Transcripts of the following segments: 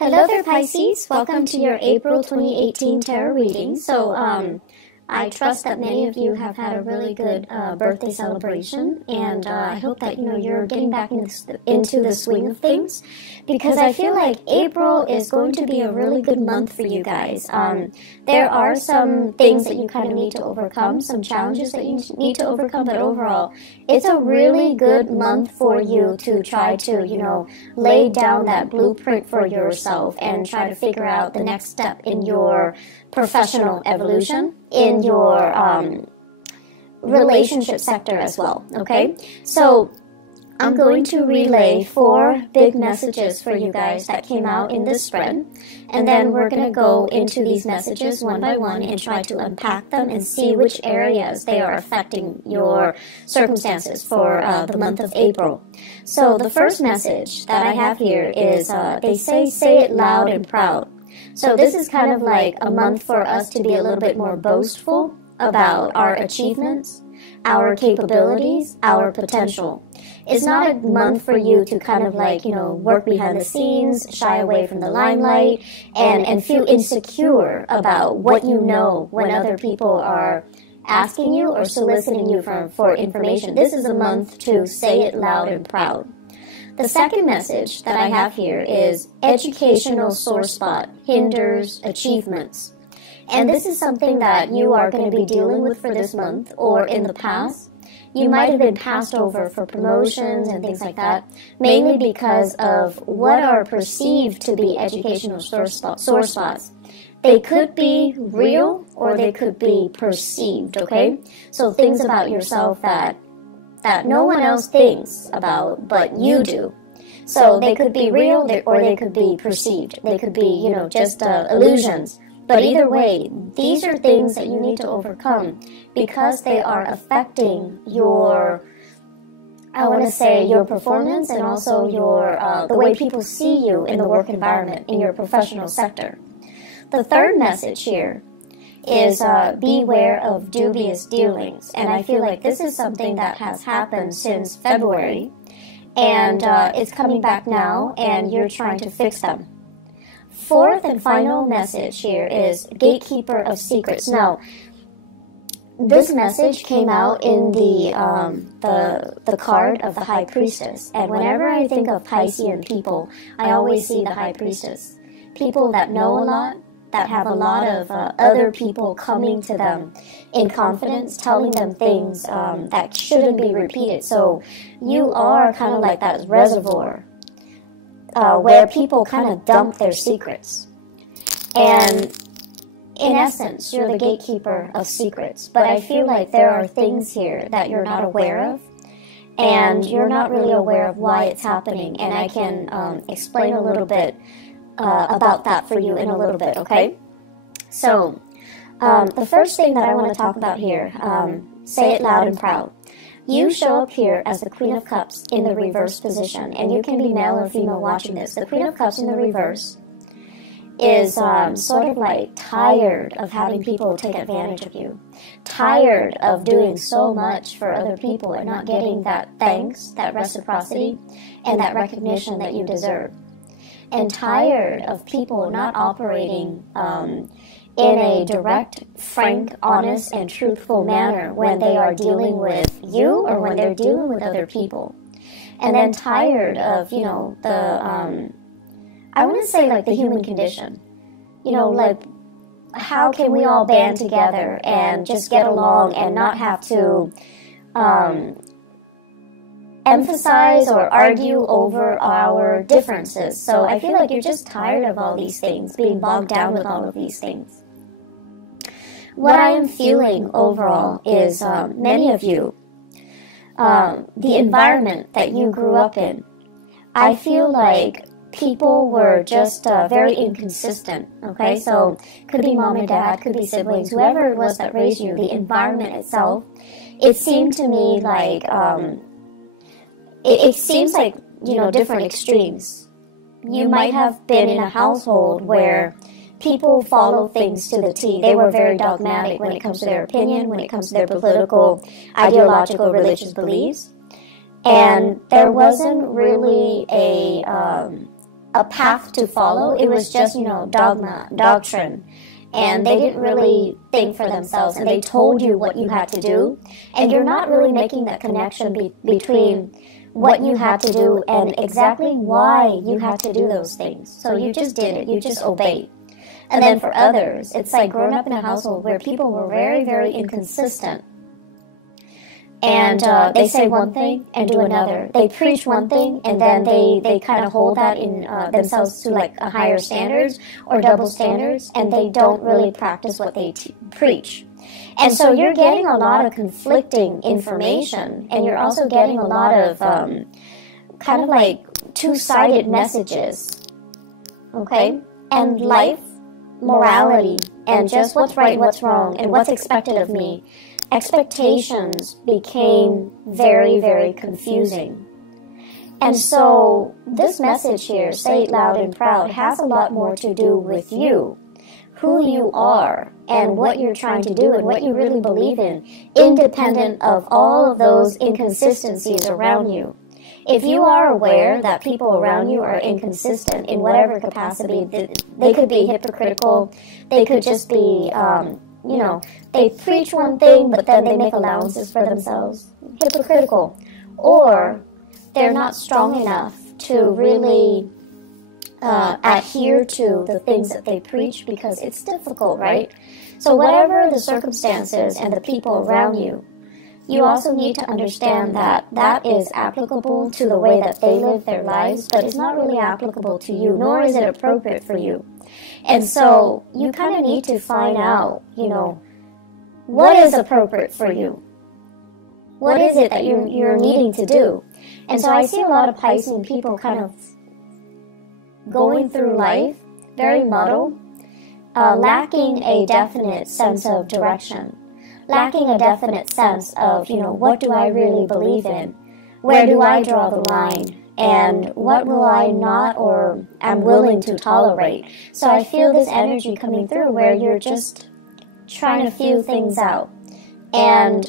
Hello there, Pisces. Welcome to your April 2018 tarot reading. I trust that many of you have had a really good birthday celebration, and I hope that you're getting back into the swing of things, because I feel like April is going to be a really good month for you guys. There are some things that you kind of need to overcome, some challenges that you need to overcome, but overall, it's a really good month for you to try to, lay down that blueprint for yourself and try to figure out the next step in your professional evolution, in your relationship sector as well, okay? So I'm going to relay 4 big messages for you guys that came out in this spread, and then we're going to go into these messages one by one and try to unpack them and see which areas they are affecting your circumstances for the month of April. So the first message that I have here is, they say it loud and proud. So this is kind of like a month for us to be a little bit more boastful about our achievements, our capabilities, our potential. It's not a month for you to kind of like, work behind the scenes, shy away from the limelight, and feel insecure about what you know when other people are asking you or soliciting you for information. This is a month to say it loud and proud. The second message that I have here is educational sore spot hinders achievements. And this is something that you are going to be dealing with for this month, or in the past. You might have been passed over for promotions and things like that, mainly because of what are perceived to be educational sore spots. They could be real or they could be perceived, okay? So things about yourself that no one else thinks about, but you do. So they could be real or they could be perceived. They could be, just illusions. But either way, these are things that you need to overcome because they are affecting your, your performance, and also your the way people see you in the work environment, in your professional sector. The third message here is beware of dubious dealings. And I feel like this is something that has happened since February, and it's coming back now, and you're trying to fix them. Fourth and final message here is gatekeeper of secrets. Now, this message came out in the card of the High Priestess, and whenever I think of Piscean people, I always see the High Priestess. People that know a lot, that have a lot of other people coming to them in confidence, telling them things that shouldn't be repeated. So you are kind of like that reservoir where people kind of dump their secrets. And in essence, you're the gatekeeper of secrets. But I feel like there are things here that you're not aware of, and you're not really aware of why it's happening. And I can explain a little bit about that for you in a little bit, okay? So, the first thing that I want to talk about here, say it loud and proud. You show up here as the Queen of Cups in the reverse position, and you can be male or female watching this. The Queen of Cups in the reverse is sort of like tired of having people take advantage of you, tired of doing so much for other people and not getting that thanks, that reciprocity, and that recognition that you deserve. And tired of people not operating in a direct, frank, honest, and truthful manner when they are dealing with you or when they're dealing with other people. And then tired of, I want to say like the human condition. Like, how can we all band together and just get along and not have to emphasize or argue over our differences? So I feel like you're just tired of all these things, being bogged down with all of these things. What I am feeling overall is many of you, the environment that you grew up in, I feel like people were just very inconsistent, okay? So could be mom and dad, could be siblings, whoever it was that raised you, the environment itself, it seemed to me like it seems like, different extremes. You might have been in a household where people follow things to the T. They were very dogmatic when it comes to their opinion, when it comes to their political, ideological, religious beliefs. And there wasn't really a a path to follow. It was just, you know, dogma, doctrine. And they didn't really think for themselves, and they told you what you had to do. And you're not really making that connection between what you had to do and exactly why you had to do those things. So you just did it. You just obeyed. And then for others, it's like growing up in a household where people were very, very inconsistent. And they say one thing and do another. They preach one thing and then they kind of hold that in themselves to like a higher standards or double standards, and they don't really practice what they preach. And so you're getting a lot of conflicting information, and you're also getting a lot of kind of like two-sided messages, okay? And life, morality, and just what's right and what's wrong and what's expected of me, expectations became very, very confusing. And so this message here, say it loud and proud, has a lot more to do with you, who you are, and what you're trying to do and what you really believe in, independent of all of those inconsistencies around you. If you are aware that people around you are inconsistent in whatever capacity, they could be hypocritical, they could just be, you know, they preach one thing, but then they make allowances for themselves, hypocritical, or they're not strong enough to really adhere to the things that they preach because it's difficult, right? So whatever the circumstances and the people around you, you also need to understand that that is applicable to the way that they live their lives, but it's not really applicable to you, nor is it appropriate for you. And so you kind of need to find out, you know, what is appropriate for you? What is it that you're needing to do? And so I see a lot of Piscean people kind of going through life very muddled, lacking a definite sense of direction, lacking a definite sense of, you know, what do I really believe in? Where do I draw the line? And what will I not or am willing to tolerate? So I feel this energy coming through where you're just trying to feel things out. And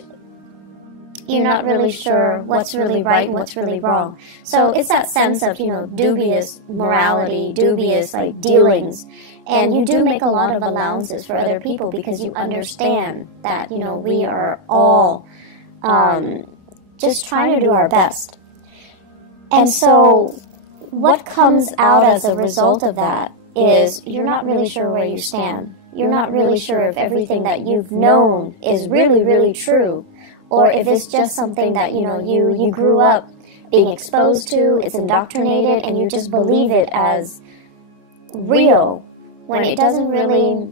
you're not really sure what's really right and what's really wrong. So it's that sense of, you know, dubious morality, dubious like dealings. And you do make a lot of allowances for other people because you understand that, you know, we are all just trying to do our best. And so what comes out as a result of that is you're not really sure where you stand. You're not really sure if everything that you've known is really, really true, or if it's just something that, you know, you grew up being exposed to, it's indoctrinated, and you just believe it as real when it doesn't really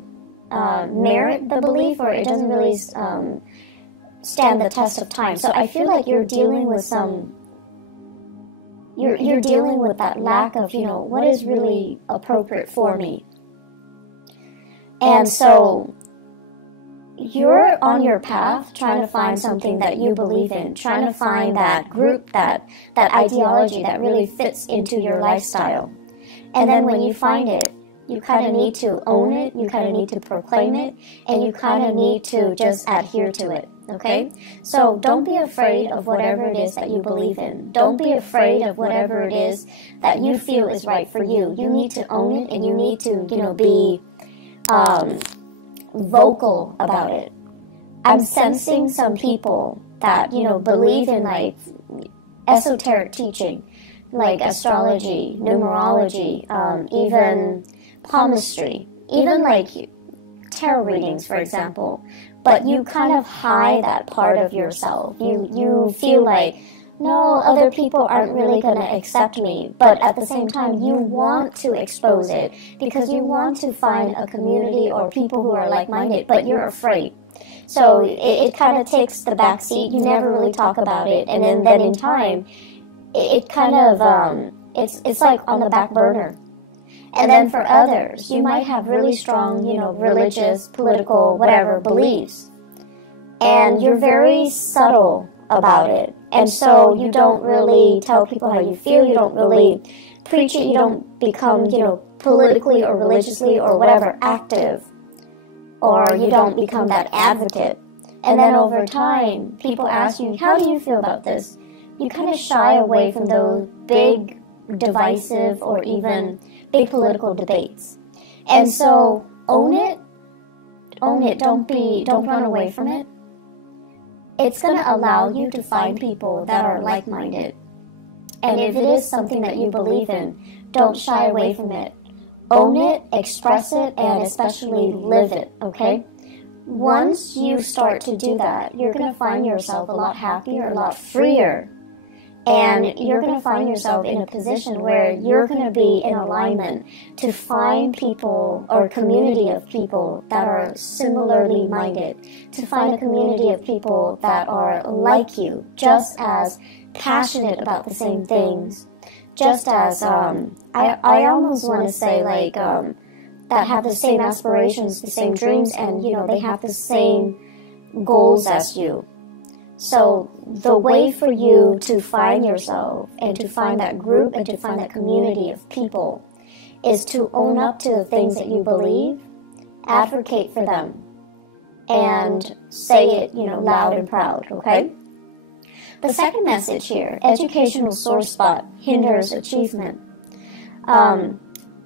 merit the belief, or it doesn't really stand the test of time. So I feel like you're dealing with some... You're dealing with that lack of, you know, what is really appropriate for me. And so you're on your path trying to find something that you believe in, trying to find that group, that ideology that really fits into your lifestyle. And then when you find it, you kind of need to own it, you kind of need to proclaim it, and you kind of need to just adhere to it, okay? So don't be afraid of whatever it is that you believe in. Don't be afraid of whatever it is that you feel is right for you. You need to own it, and you need to, you know, be vocal about it. I'm sensing some people that, you know, believe in like esoteric teaching, like astrology, numerology, even palmistry, even like tarot readings, for example. But you kind of hide that part of yourself. You feel like, no, other people aren't really going to accept me. But at the same time, you want to expose it because you want to find a community or people who are like-minded, but you're afraid. So it kind of takes the back seat. You never really talk about it. And then in time, it kind of, it's like on the back burner. And then for others, you might have really strong, you know, religious, political, whatever beliefs. And you're very subtle about it. And so you don't really tell people how you feel. You don't really preach it. You don't become, you know, politically or religiously or whatever active. Or you don't become that advocate. And then over time, people ask you, how do you feel about this? You kind of shy away from those big divisive or even big political debates. And so own it, don't run away from it. It's going to allow you to find people that are like-minded. And if it is something that you believe in, don't shy away from it. Own it, express it, and especially live it, okay? Once you start to do that, you're going to find yourself a lot happier, a lot freer. And you're going to find yourself in a position where you're going to be in alignment to find people or a community of people that are similarly minded, to find a community of people that are like you, just as passionate about the same things, just as, I almost want to say, like, that have the same aspirations, the same dreams, and, you know, they have the same goals as you. So the way for you to find yourself and to find that group and to find that community of people is to own up to the things that you believe, advocate for them, and say it, you know, loud and proud, okay? The second message here, educational sore spot hinders achievement.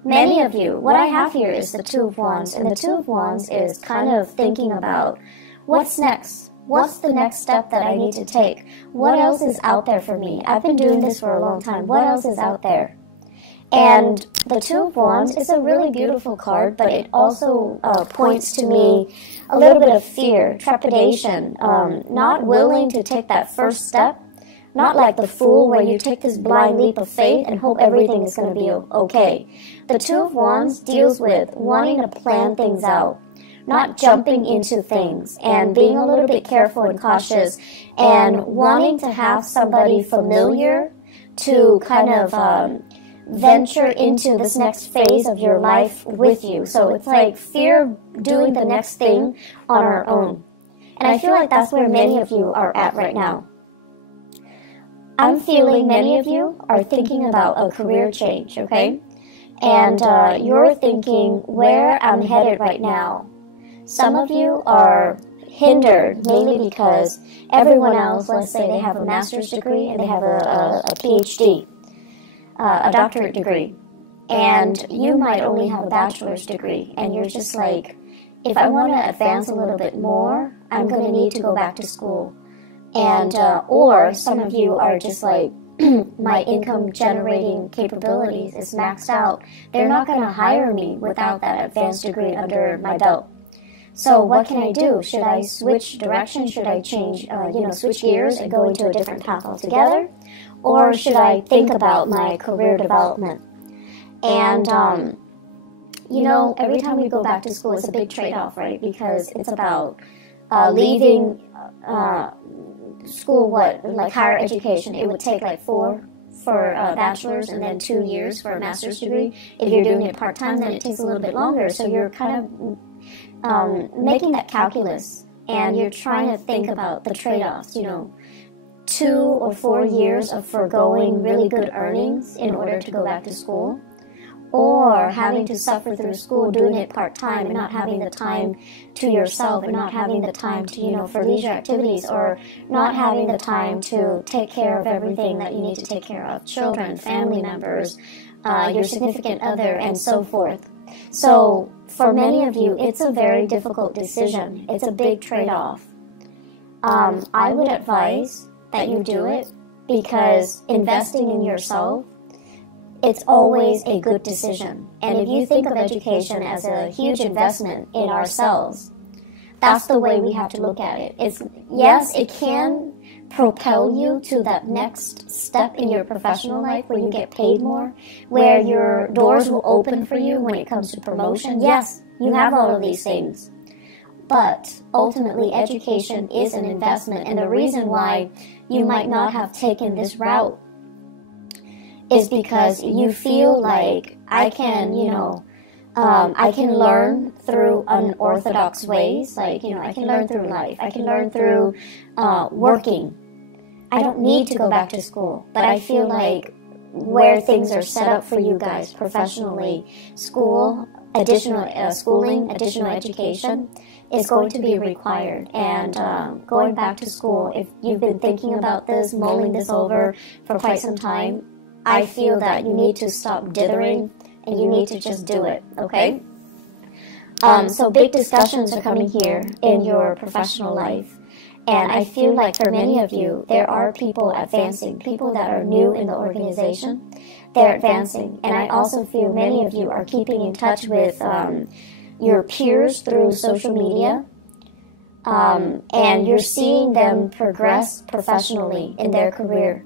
Many of you, what I have here is the Two of Wands, and the Two of Wands is kind of thinking about what's next. What's the next step that I need to take? What else is out there for me? I've been doing this for a long time. What else is out there? And the Two of Wands is a really beautiful card, but it also points to me a little bit of fear, trepidation, not willing to take that first step, not like the Fool where you take this blind leap of faith and hope everything is going to be okay. The Two of Wands deals with wanting to plan things out, not jumping into things, and being a little bit careful and cautious, and wanting to have somebody familiar to kind of venture into this next phase of your life with you. So it's like fear of doing the next thing on our own. And I feel like that's where many of you are at right now. I'm feeling many of you are thinking about a career change, okay? And you're thinking where I'm headed right now. Some of you are hindered mainly because everyone else, let's say they have a master's degree and they have a PhD, a doctorate degree, and you might only have a bachelor's degree, and you're just like, if I want to advance a little bit more, I'm going to need to go back to school. And or some of you are just like, my income generating capabilities is maxed out. They're not going to hire me without that advanced degree under my belt. So what can I do? Should I switch direction? Should I change, switch gears and go into a different path altogether? Or should I think about my career development? And, every time we go back to school, it's a big trade-off, right? Because it's about leaving school, like higher education. It would take like 4 for a bachelor's and then 2 years for a master's degree. If you're doing it part-time, then it takes a little bit longer. So you're kind of making that calculus, and you're trying to think about the trade-offs, 2 or 4 years of foregoing really good earnings in order to go back to school, or having to suffer through school, doing it part-time and not having the time to yourself and not having the time to, for leisure activities, or not having the time to take care of everything that you need to take care of, children, family members, your significant other, and so forth. So for many of you, it's a very difficult decision. It's a big trade-off. I would advise that you do it because investing in yourself, it's always a good decision. And if you think of education as a huge investment in ourselves, that's the way we have to look at it. Yes, it can propel you to that next step in your professional life where you get paid more, where your doors will open for you when it comes to promotion. Yes, you have all of these things. But ultimately, education is an investment. And the reason why you might not have taken this route is because you feel like I can learn through unorthodox ways. Like, I can learn through life. I can learn through working. I don't need to go back to school. But I feel like where things are set up for you guys professionally, school, additional schooling, additional education is going to be required. And going back to school, if you've been thinking about this, mulling this over for quite some time, I feel that you need to stop dithering and you need to just do it, okay? So big discussions are coming here in your professional life. And I feel like for many of you, there are people advancing, people that are new in the organization. They're advancing. And I also feel many of you are keeping in touch with your peers through social media. And you're seeing them progress professionally in their career.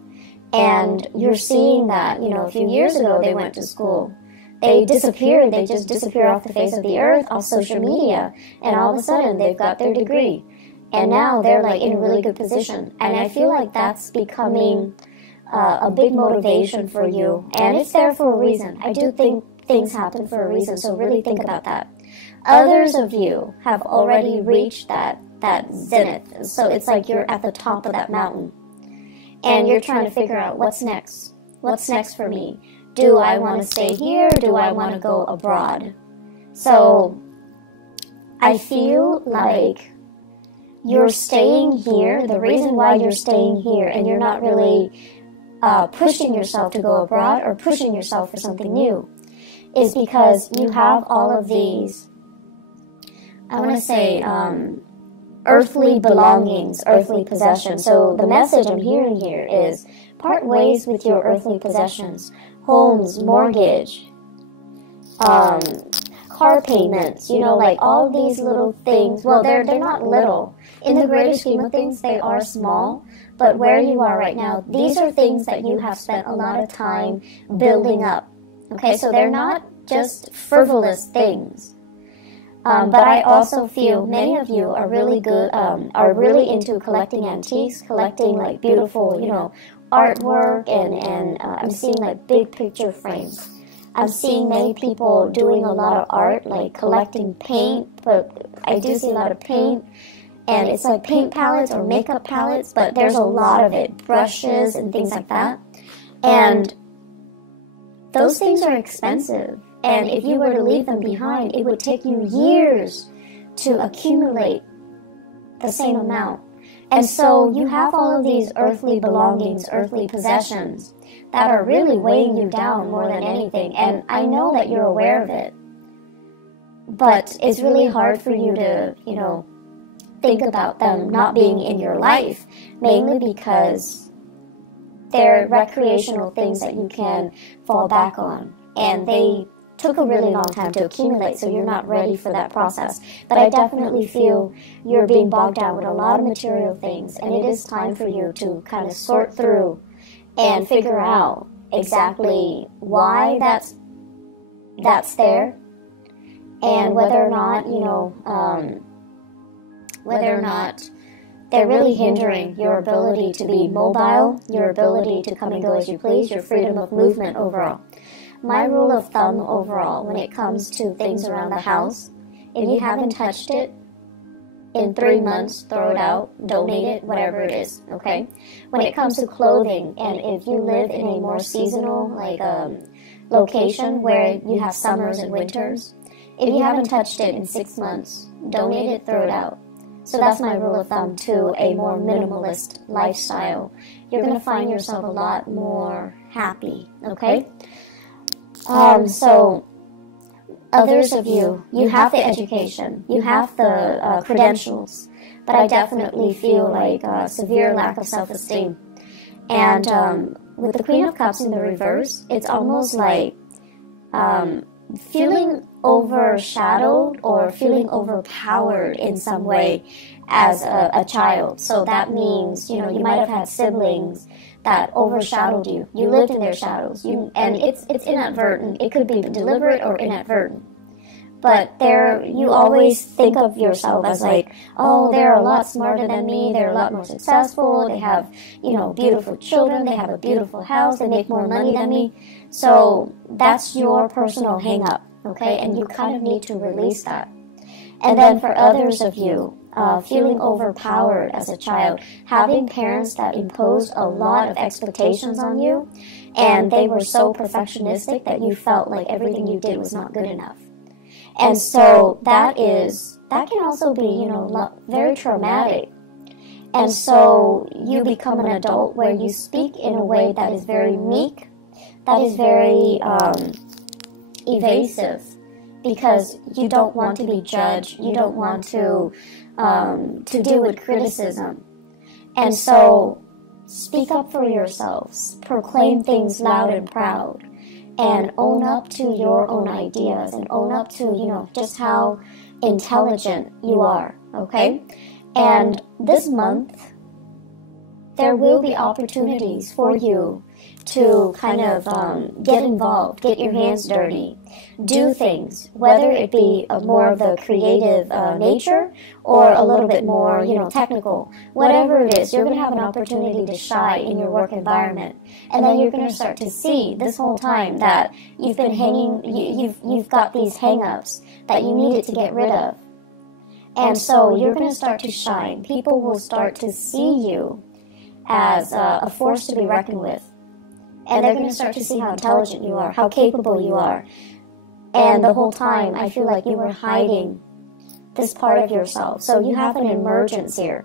And you're seeing that, you know, a few years ago they went to school. They disappeared. They just disappear off the face of the earth, off social media. And all of a sudden, they've got their degree. And now they're like in a really good position. And I feel like that's becoming a big motivation for you. And it's there for a reason. I do think things happen for a reason. So really think about that. Others of you have already reached that zenith. So it's like you're at the top of that mountain. And you're trying to figure out what's next. What's next for me? Do I want to stay here? Or do I want to go abroad? So I feel like you're staying here. The reason why you're staying here and you're not really pushing yourself to go abroad or pushing yourself for something new is because you have all of these, I want to say, earthly belongings, earthly possessions. So the message I'm hearing here is part ways with your earthly possessions. Homes, mortgage, car payments, you know, like all these little things. Well, they're not little. In the greater scheme of things, they are small. But where you are right now, these are things that you have spent a lot of time building up. Okay, so they're not just frivolous things. But I also feel many of you are really good, are really into collecting antiques, collecting like beautiful, you know, artwork, and I'm seeing like big picture frames. I'm seeing many people doing a lot of art, like collecting paint, but I do see a lot of paint, and it's like paint palettes or makeup palettes, but there's a lot of it, brushes and things like that. And those things are expensive. And if you were to leave them behind, it would take you years to accumulate the same amount. And so you have all of these earthly belongings, earthly possessions that are really weighing you down more than anything. And I know that you're aware of it. But it's really hard for you to, you know, think about them not being in your life, mainly because they're recreational things that you can fall back on. And they took a really long time to accumulate, so you're not ready for that process. But I definitely feel you're being bogged down with a lot of material things, and it is time for you to kind of sort through and figure out exactly why that's there, and whether or not, you know, whether or not they're really hindering your ability to be mobile, your ability to come and go as you please, your freedom of movement overall. My rule of thumb overall when it comes to things around the house, if you haven't touched it in 3 months, throw it out, donate it, whatever it is, okay? When it comes to clothing, and if you live in a more seasonal like location where you have summers and winters, if you haven't touched it in 6 months, donate it, throw it out. So that's my rule of thumb to a more minimalist lifestyle. You're going to find yourself a lot more happy, okay? So others of you, you have the education, you have the credentials, but I definitely feel like a severe lack of self-esteem. And with the Queen of Cups in the reverse, it's almost like feeling overshadowed or feeling overpowered in some way as a child. So that means, you know, you might have had siblings that overshadowed you. You lived in their shadows. And it's inadvertent. It could be deliberate or inadvertent. But you always think of yourself as like, oh, they're a lot smarter than me. They're a lot more successful. They have, you know, beautiful children. They have a beautiful house. They make more money than me. So that's your personal hang-up, okay? And you kind of need to release that. And then for others of you, feeling overpowered as a child, having parents that imposed a lot of expectations on you, and they were so perfectionistic that you felt like everything you did was not good enough. And so that can also be, you know, very traumatic. And so you become an adult where you speak in a way that is very meek, that is very evasive, because you don't want to be judged, you don't want to deal with criticism. And so speak up for yourselves, proclaim things loud and proud, and own up to your own ideas, and own up to, you know, just how intelligent you are, okay? And this month, there will be opportunities for you to kind of get involved, get your hands dirty, do things, whether it be more of the creative nature or a little bit more, you know, technical. Whatever it is, you're going to have an opportunity to shine in your work environment. And then you're going to start to see this whole time that you've been hanging, you've got these hang-ups that you needed to get rid of. And so you're going to start to shine. People will start to see you as a force to be reckoned with. And they're going to start to see how intelligent you are, how capable you are. And the whole time, I feel like you were hiding this part of yourself. So you have an emergence here.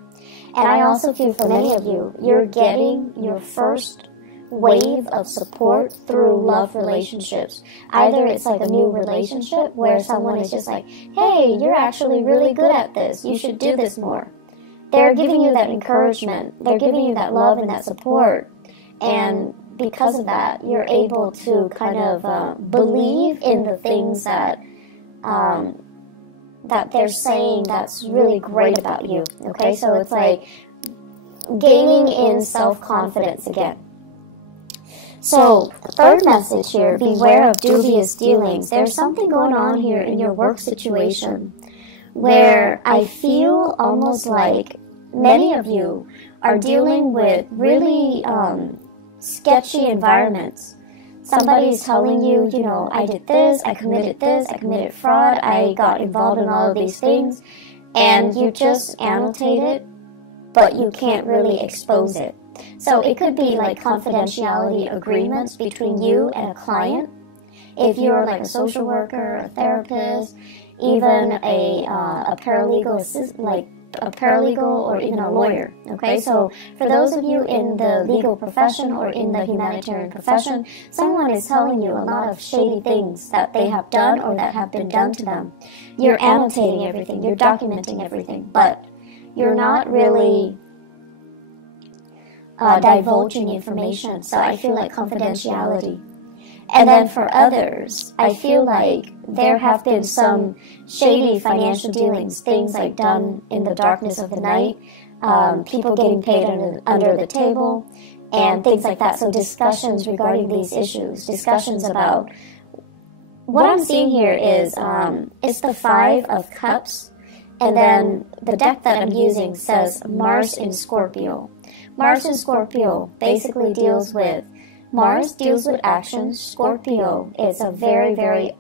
And I also feel for many of you, you're getting your first wave of support through love relationships. Either it's like a new relationship where someone is just like, hey, you're actually really good at this. You should do this more. They're giving you that encouragement. They're giving you that love and that support. And because of that, you're able to kind of believe in the things that that they're saying that's really great about you. Okay, so it's like gaining in self-confidence again. So, third message here, beware of dubious dealings. There's something going on here in your work situation where I feel almost like many of you are dealing with really sketchy environments. Somebody's telling you, you know, I did this, I committed fraud, I got involved in all of these things, and you just annotate it, but you can't really expose it. So it could be like confidentiality agreements between you and a client. If you're like a social worker, a therapist, even a paralegal assistant, like a paralegal or even a lawyer, okay? So for those of you in the legal profession or in the humanitarian profession, someone is telling you a lot of shady things that they have done or that have been done to them. You're annotating everything, you're documenting everything, but you're not really divulging information. So I feel like confidentiality. And then for others, I feel like there have been some shady financial dealings, things like done in the darkness of the night, people getting paid under the table, and things like that. So discussions regarding these issues, discussions about what I'm seeing here is it's the 5 of Cups, and then the deck that I'm using says Mars in Scorpio. Mars in Scorpio basically deals with Mars deals with actions. Scorpio is a very, very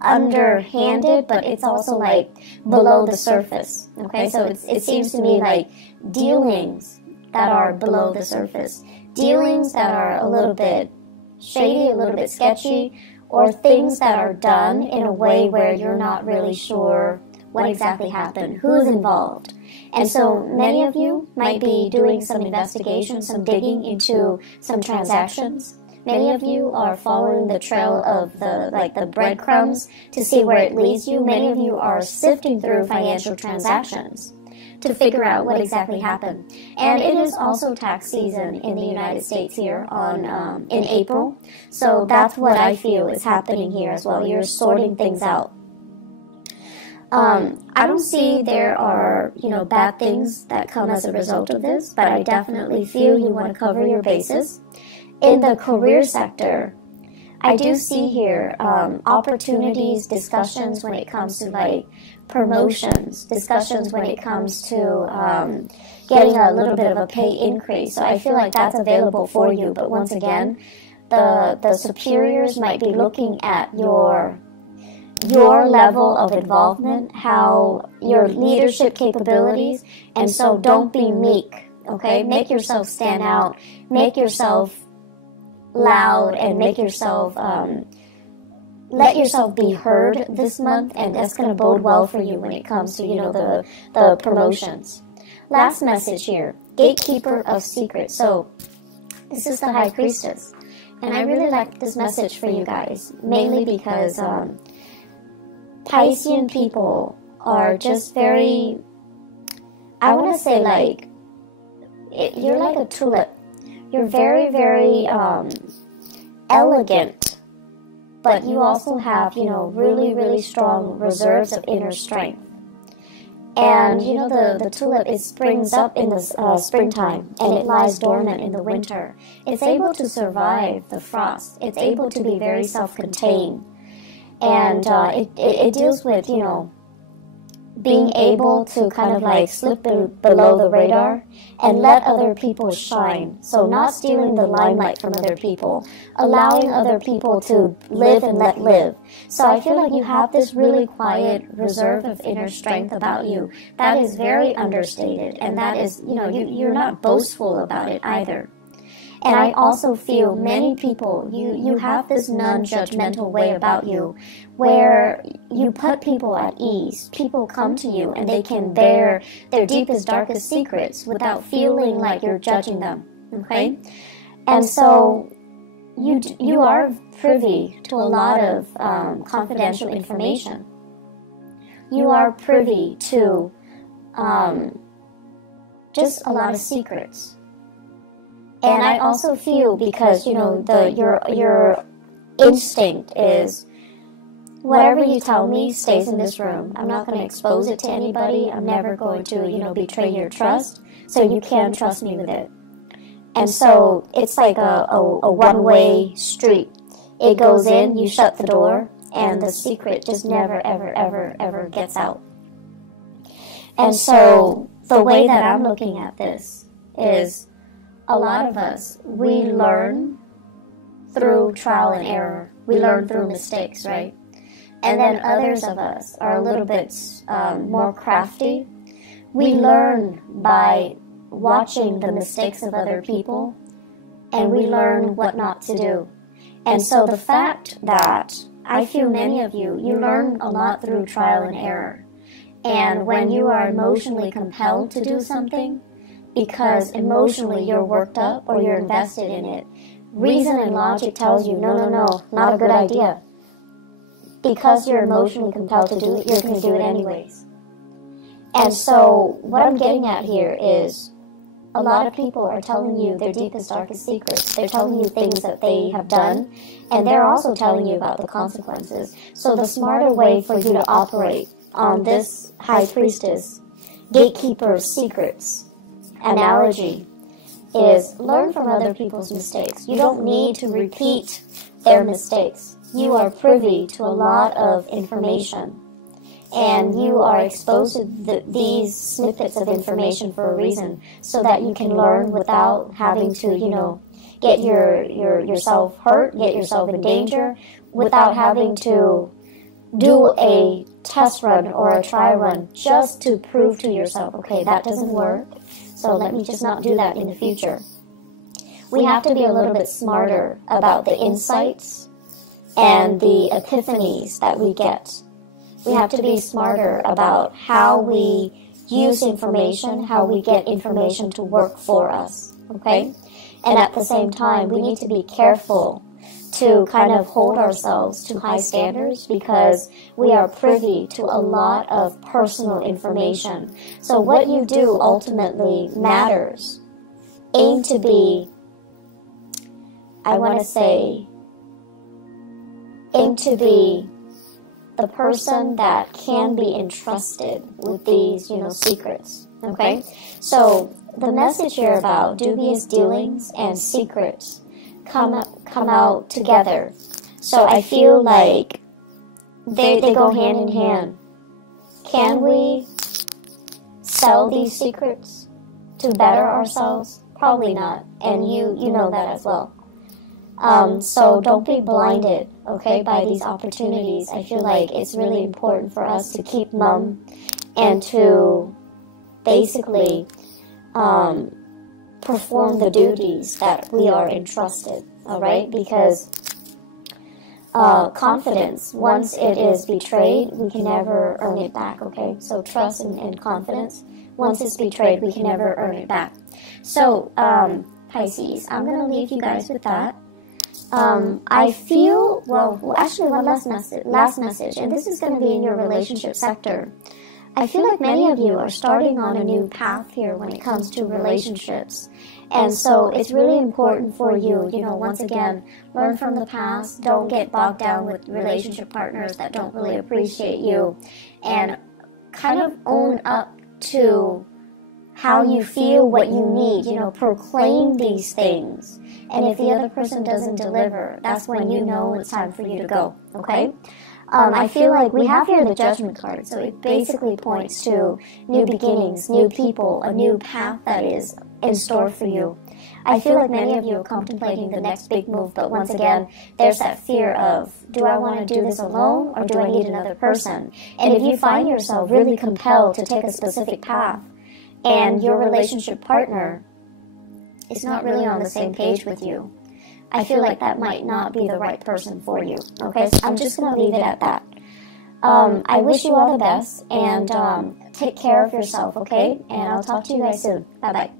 underhanded, but it's also like below the surface. Okay, so it seems to me like dealings that are below the surface, dealings that are a little bit shady, a little bit sketchy, or things that are done in a way where you're not really sure what exactly happened, who's involved. And so many of you might be doing some investigation, some digging into some transactions. Many of you are following the trail of the breadcrumbs to see where it leads you. Many of you are sifting through financial transactions to figure out what exactly happened. And it is also tax season in the United States here in April. So that's what I feel is happening here as well. You're sorting things out. I don't see there are, bad things that come as a result of this, but I definitely feel you want to cover your bases. In the career sector, I do see here opportunities, discussions when it comes to like promotions, discussions when it comes to getting a little bit of a pay increase. So I feel like that's available for you. But once again, the superiors might be looking at your level of involvement, how your leadership capabilities, and so don't be meek, okay? Make yourself stand out, make yourself loud, and make yourself, let yourself be heard this month, and that's going to bode well for you when it comes to, the promotions. Last message here, gatekeeper of secrets. So this is the High Priestess. And I really like this message for you guys, mainly because Piscean people are just very, I want to say like, you're like a tulip. You're very, very elegant, but you also have, you know, really, really strong reserves of inner strength. And, you know, the tulip, it springs up in the springtime, and it lies dormant in the winter. It's able to survive the frost. It's able to be very self-contained. And it deals with, you know, being able to kind of like slip below the radar and let other people shine. So not stealing the limelight from other people, allowing other people to live and let live. So I feel like you have this really quiet reserve of inner strength about you that is very understated, and that is, you know, you're not boastful about it either. And I also feel many people, you have this non-judgmental way about you where you put people at ease. People come to you and they can bear their deepest, darkest secrets without feeling like you're judging them, okay? And so you are privy to a lot of confidential information. You are privy to just a lot of secrets. And I also feel, because, you know, your instinct is, whatever you tell me stays in this room. I'm not going to expose it to anybody. I'm never going to, you know, betray your trust. So you can trust me with it. And so it's like a one-way street. It goes in, you shut the door, and the secret just never, ever, ever, ever gets out. And so the way that I'm looking at this is, a lot of us, we learn through trial and error. We learn through mistakes, right? And then others of us are a little bit more crafty. We learn by watching the mistakes of other people, and we learn what not to do. And so the fact that I feel many of you learn a lot through trial and error. And when you are emotionally compelled to do something, because emotionally you're worked up or you're invested in it, reason and logic tells you, no, not a good idea. Because you're emotionally compelled to do it, you're going to do it anyways. And so what I'm getting at here is, a lot of people are telling you their deepest, darkest secrets. They're telling you things that they have done, and they're also telling you about the consequences. So the smarter way for you to operate on this high priestess, gatekeeper secrets analogy is, learn from other people's mistakes. You don't need to repeat their mistakes. You are privy to a lot of information, and you are exposed to these snippets of information for a reason, so that you can learn without having to, you know, get yourself hurt, get yourself in danger, without having to do a test run or a try run just to prove to yourself, okay, that doesn't work, so let me just not do that in the future. We have to be a little bit smarter about the insights and the epiphanies that we get. We have to be smarter about how we use information, how we get information to work for us, okay? And at the same time, we need to be careful to kind of hold ourselves to high standards, because we are privy to a lot of personal information. So what you do ultimately matters. Aim to be, I want to say, aim to be the person that can be entrusted with these, you know, secrets, okay? So the message here about dubious dealings and secrets come out together. So I feel like they go hand in hand. Can we sell these secrets to better ourselves? Probably not, and you know that as well. So don't be blinded, okay, by these opportunities. I feel like it's really important for us to keep mum and to basically perform the duties that we are entrusted, all right? Because confidence, once it is betrayed, we can never earn it back, okay? So trust and confidence, once it's betrayed, we can never earn it back. So, Pisces, I'm going to leave you guys with that. I feel, well, actually one last message, and this is going to be in your relationship sector. I feel like many of you are starting on a new path here when it comes to relationships. And so it's really important for you, once again, learn from the past. Don't get bogged down with relationship partners that don't really appreciate you. And kind of own up to how you feel, what you need, proclaim these things. And if the other person doesn't deliver, that's when you know it's time for you to go, okay? I feel like we have here the Judgment card, so it basically points to new beginnings, new people, a new path that is in store for you. I feel like many of you are contemplating the next big move, but once again, there's that fear of, do I want to do this alone or do I need another person? And if you find yourself really compelled to take a specific path and your relationship partner is not really on the same page with you, I feel like that might not be the right person for you. Okay, so I'm just going to leave it at that. I wish you all the best, and take care of yourself, okay? And I'll talk to you guys soon. Bye-bye.